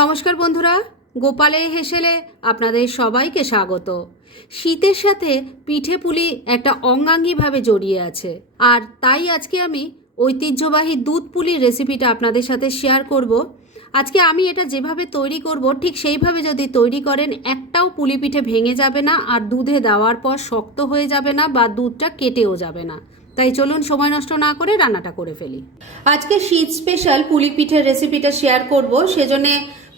নমস্কার বন্ধুরা, গোপালে হেসেলে আপনাদের সবাইকে স্বাগত। শীতের সাথে পিঠে পুলি একটা অঙ্গাঙ্গিভাবে জড়িয়ে আছে। আর তাই আজকে আমি ঐতিহ্যবাহী দুধ পুলির রেসিপিটা আপনাদের সাথে শেয়ার করব। আজকে আমি এটা যেভাবে তৈরি করব, ঠিক সেইভাবে যদি তৈরি করেন, একটাও পুলি পিঠে ভেঙে যাবে না আর দুধে দেওয়ার পর শক্ত হয়ে যাবে না বা দুধটা কেটেও যাবে না। তাই চলুন সময় নষ্ট না করে রান্নাটা করে ফেলি। আজকে শীত স্পেশাল পুলি পিঠের রেসিপিটা শেয়ার করব, সেজন্য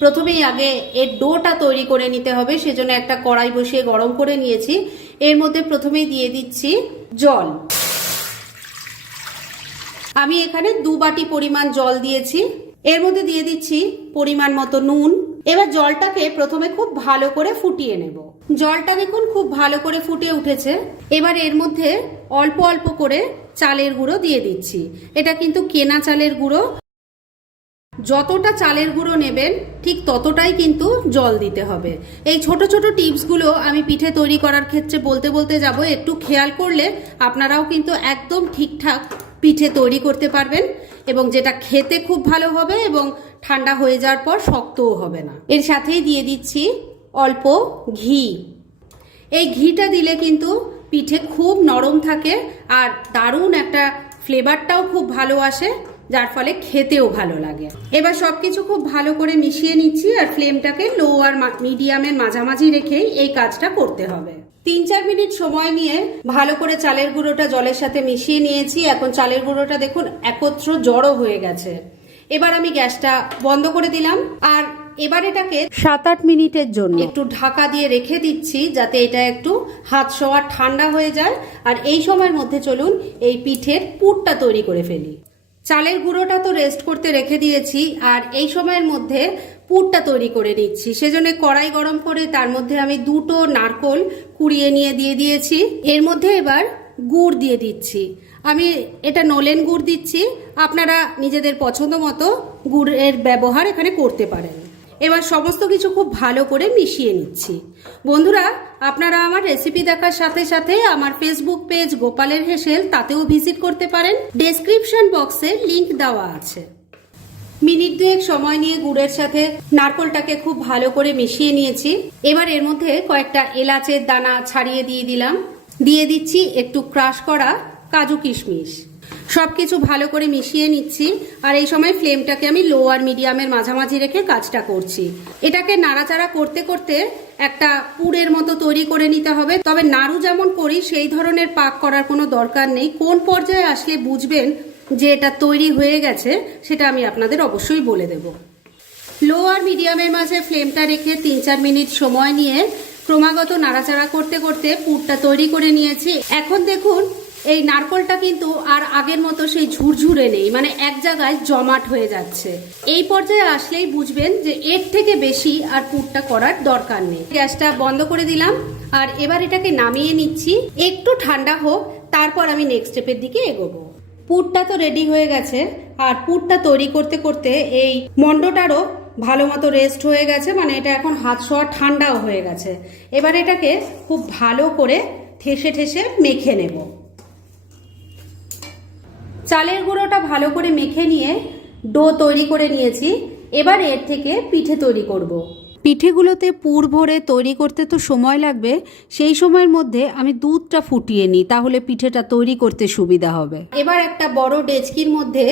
প্রথমেই আগে এর ডোটা তৈরি করে নিতে হবে, সেজন্য একটা কড়াই বসিয়ে গরম করে নিয়েছি। এর মধ্যে প্রথমেই দিয়ে দিচ্ছি জল। আমি এখানে দু বাটি পরিমাণ জল দিয়েছি। এর মধ্যে দিয়ে দিচ্ছি পরিমাণ মতো নুন। এবার জলটাকে প্রথমে খুব ভালো করে ফুটিয়ে নেব। জলটা দেখুন খুব ভালো করে ফুটে উঠেছে। এবার এর মধ্যে অল্প অল্প করে চালের গুঁড়ো দিয়ে দিচ্ছি। এটা কিন্তু কেনা চালের গুঁড়ো। যতটা চালের গুঁড়ো নেবেন, ঠিক ততটাই কিন্তু জল দিতে হবে। এই ছোট ছোট টিপসগুলো আমি পিঠে তৈরি করার ক্ষেত্রে বলতে বলতে যাব, একটু খেয়াল করলে আপনারাও কিন্তু একদম ঠিকঠাক পিঠে তৈরি করতে পারবেন এবং যেটা খেতে খুব ভালো হবে এবং ঠান্ডা হয়ে যাওয়ার পর শক্তও হবে না। এর সাথেই দিয়ে দিচ্ছি অল্প ঘি। এই ঘিটা দিলে কিন্তু পিঠে খুব নরম থাকে আর দারুণ একটা ফ্লেভারটাও খুব ভালো আসে। যার ফলে খেতেও ভালো লাগে। এবার সবকিছু খুব ভালো করে মিশিয়ে নিচ্ছি আর ফ্লেমটাকে লো আর মিডিয়ামের মাঝামাঝি রেখেই এই কাজটা করতে হবে। তিন চার মিনিট সময় নিয়ে ভালো করে চালের গুঁড়োটা জলের সাথে মিশিয়ে নিয়েছি। এখন চালের গুঁড়োটা দেখুন একত্র জড়ো হয়ে গেছে। এবার আমি গ্যাসটা বন্ধ করে দিলাম আর এবার এটাকে সাত আট মিনিটের জন্য একটু ঢাকা দিয়ে রেখে দিচ্ছি যাতে এটা একটু হাত শোয়া ঠান্ডা হয়ে যায়। আর এই সময়ের মধ্যে চলুন এই পিঠের পুরটা তৈরি করে ফেলি। চালের গুঁড়োটা তো রেস্ট করতে রেখে দিয়েছি আর এই সময়ের মধ্যে পুরটা তৈরি করে নিচ্ছি। সেজন্য কড়াই গরম করে তার মধ্যে আমি দুটো নারকোল কুড়িয়ে নিয়ে দিয়ে দিয়েছি। এর মধ্যে এবার গুড় দিয়ে দিচ্ছি। আমি এটা নলেন গুড় দিচ্ছি। আপনারা নিজেদের পছন্দ মতো গুড়ের ব্যবহার এখানে করতে পারেন। এবার সমস্ত কিছু খুব ভালো করে মিশিয়ে নিচ্ছি। বন্ধুরা, আপনারা আমার রেসিপি দেখার সাথে সাথে আমার ফেসবুক পেজ গোপালের হেসেল তাতেও ভিজিট করতে পারেন। ডেসক্রিপশন বক্সে লিংক দেওয়া আছে। মিনিট দুয়েক সময় নিয়ে গুড়ের সাথে নারকোলটাকে খুব ভালো করে মিশিয়ে নিয়েছি। এবার এর মধ্যে কয়েকটা এলাচের দানা ছাড়িয়ে দিয়ে দিলাম। দিয়ে দিচ্ছি একটু ক্রাশ করা কাজু কিশমিশ। সবকিছু ভালো করে মিশিয়ে নিচ্ছি আর এই সময় ফ্লেমটাকে আমি লো আর মিডিয়ামের মাঝামাঝি রেখে কাজটা করছি। এটাকে নাড়াচাড়া করতে করতে একটা পুরের মতো তৈরি করে নিতে হবে। তবে নাড়ু যেমন করি, সেই ধরনের পাক করার কোনো দরকার নেই। কোন পর্যায়ে আসলে বুঝবেন যে এটা তৈরি হয়ে গেছে, সেটা আমি আপনাদের অবশ্যই বলে দেব। লো আর মিডিয়ামের মাঝে ফ্লেমটা রেখে তিন চার মিনিট সময় নিয়ে ক্রমাগত নাড়াচাড়া করতে করতে পুরটা তৈরি করে নিয়েছি। এখন দেখুন এই নারকলটা কিন্তু আর আগের মতো সেই ঝুরঝুরে নেই মানে এক জায়গায় জমাট হয়ে যাচ্ছে। এই পর্যায়ে আসলেই বুঝবেন যে এর থেকে বেশি আর পুরটা করার দরকার নেই। গ্যাসটা বন্ধ করে দিলাম, আর এবার এটাকে নামিয়ে নিচ্ছি। একটু ঠান্ডা হোক, তারপর আমি নেক্সট স্টেপের দিকে এগোবো। পুরটা তো রেডি হয়ে গেছে, আর পুরটা তৈরি করতে করতে এই মন্ডটারও ভালো মতো রেস্ট হয়ে গেছে মানে এটা এখন হাত শোয়া ঠান্ডাও হয়ে গেছে। এবার এটাকে খুব ভালো করে ঠেসে ঠেসে মেখে নেব। চালের গুঁড়োটা ভালো করে মেখে নিয়ে ডো তৈরি করে নিয়েছি। এবার এর থেকে পিঠে তৈরি করব। পিঠেগুলোতে পুর ভরে তৈরি করতে তো সময় লাগবে, সেই সময়ের মধ্যে আমি দুধটা ফুটিয়ে নিই, তাহলে পিঠেটা তৈরি করতে সুবিধা হবে। এবার একটা বড় ডেচকির মধ্যে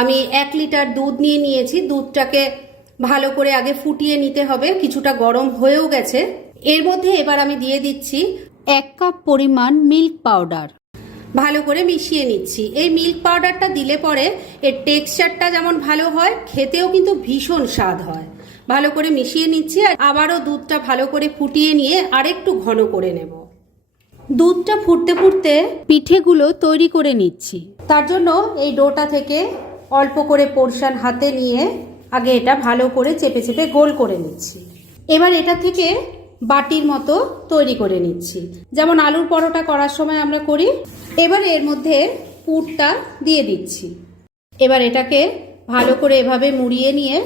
আমি এক লিটার দুধ নিয়ে নিয়েছি। দুধটাকে ভালো করে আগে ফুটিয়ে নিতে হবে, কিছুটা গরম হয়েও গেছে। এর মধ্যে এবার আমি দিয়ে দিচ্ছি এক কাপ পরিমাণ মিল্ক পাউডার। ভালো করে মিশিয়ে নিচ্ছি। এই মিল্ক পাউডারটা দিলে পরে এর টেক্সচারটা যেমন ভালো হয়, খেতেও কিন্তু ভীষণ স্বাদ হয়। ভালো করে মিশিয়ে নিচ্ছি আর আবারও দুধটা ভালো করে ফুটিয়ে নিয়ে আরেকটু ঘন করে নেব। দুধটা ফুটতে ফুটতে পিঠেগুলো তৈরি করে নিচ্ছি। তার জন্য এই ডোটা থেকে অল্প করে পোর্শন হাতে নিয়ে আগে এটা ভালো করে চেপে চেপে গোল করে নিচ্ছি। এবার এটা থেকে বাটির মতো তৈরি করে নিচ্ছি। যেমন আলুর পরোটা করার সময় আমরা করি এবার এর মধ্যে পুরটা দিয়ে দিচ্ছি। এবার এটাকে ভালো করে এভাবে মুড়িয়ে নিয়ে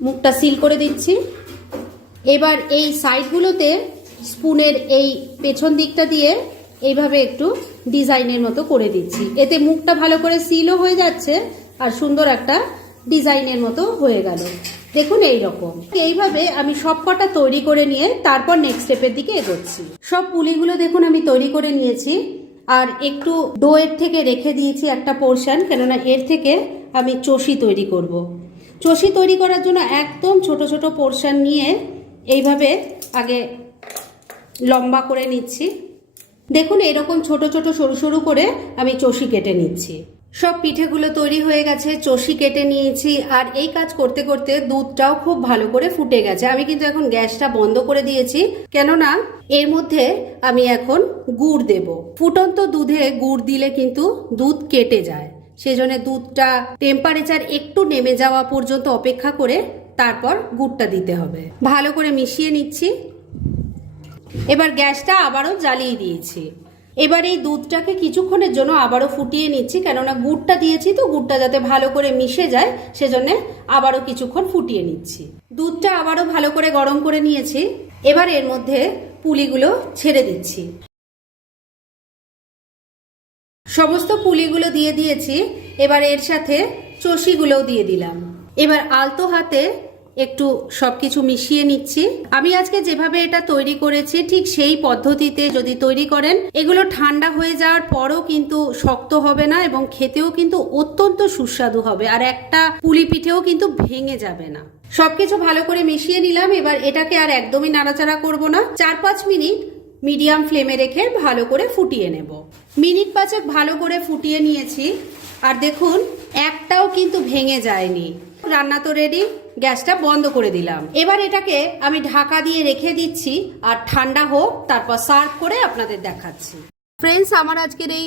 মুখটা সিল করে দিচ্ছি। এবার এই সাইডগুলোতে স্পুনের এই পেছন দিকটা দিয়ে এইভাবে একটু ডিজাইনের মতো করে দিচ্ছি। এতে মুখটা ভালো করে সিলও হয়ে যাচ্ছে আর সুন্দর একটা ডিজাইনের মতো হয়ে গেল। দেখুন এই রকম। এইভাবে আমি সব কটা তৈরি করে নিয়ে তারপর নেক্সট স্টেপের দিকে এগোচ্ছি। সব পুলিগুলো দেখুন আমি তৈরি করে নিয়েছি। আর একটু ডোয়ের থেকে রেখে দিয়েছি একটা পোর্শন কেননা এর থেকে আমি চষি তৈরি করব। চষি তৈরি করার জন্য একদম ছোট ছোট পোর্শন নিয়ে এইভাবে আগে লম্বা করে নিচ্ছি দেখুন, এরকম ছোট ছোট সরু সরু করে আমি চষি কেটে নিচ্ছি সব পিঠেগুলো তৈরি হয়ে গেছে, চষি কেটে নিয়েছি, আর এই কাজ করতে করতে দুধটাও খুব ভালো করে ফুটে গেছে। আমি কিন্তু এখন গ্যাসটা বন্ধ করে দিয়েছি, কেননা এর মধ্যে আমি এখন গুড় দেব। ফুটন্ত দুধে গুড় দিলে কিন্তু দুধ কেটে যায়। সেজন্য দুধটা টেম্পারেচার একটু নেমে যাওয়া পর্যন্ত অপেক্ষা করে তারপর গুড়টা দিতে হবে। ভালো করে মিশিয়ে নিচ্ছি। এবার গ্যাসটা আবারও জ্বালিয়ে দিয়েছি। এবার এই দুধটাকে কিছুক্ষণের জন্য আবারও ফুটিয়ে নিচ্ছি, কেননা গুড়টা দিয়েছি তো, গুড়টা যাতে ভালো করে মিশে যায়, সেজন্য আবারও কিছুক্ষণ ফুটিয়ে নিচ্ছি। দুধটা আবারও ভালো করে গরম করে নিয়েছি, এবার এর মধ্যে পুলিগুলো ছেড়ে দিচ্ছি। সমস্ত পুলিগুলো দিয়ে দিয়েছি, এবার এর সাথে চষিগুলোও দিয়ে দিলাম। এবার আলতো হাতে একটু সব কিছু মিশিয়ে নিচ্ছি। আমি আজকে যেভাবে এটা তৈরি করেছি, ঠিক সেই পদ্ধতিতে যদি তৈরি করেন, এগুলো ঠান্ডা হয়ে যাওয়ার পরও কিন্তু শক্ত হবে না এবং খেতেও কিন্তু অত্যন্ত সুস্বাদু হবে আর একটা পুলি পিঠেও কিন্তু ভেঙে যাবে না। সবকিছু ভালো করে মিশিয়ে নিলাম, এবার এটাকে আর একদমই নাড়াচাড়া করব না। চার পাঁচ মিনিট মিডিয়াম ফ্লেমে রেখে ভালো করে ফুটিয়ে নেব। মিনিট পাঁচেক ভালো করে ফুটিয়ে নিয়েছি। আর দেখুন, একটাও কিন্তু ভেঙে যায়নি। রান্না তো রেডি গ্যাসটা বন্ধ করে দিলাম। এবার এটাকে আমি ঢাকা দিয়ে রেখে দিচ্ছি, আর ঠান্ডা হোক, তারপর সার্ভ করে আপনাদের দেখাচ্ছি। ফ্রেন্ডস আমার আজকের এই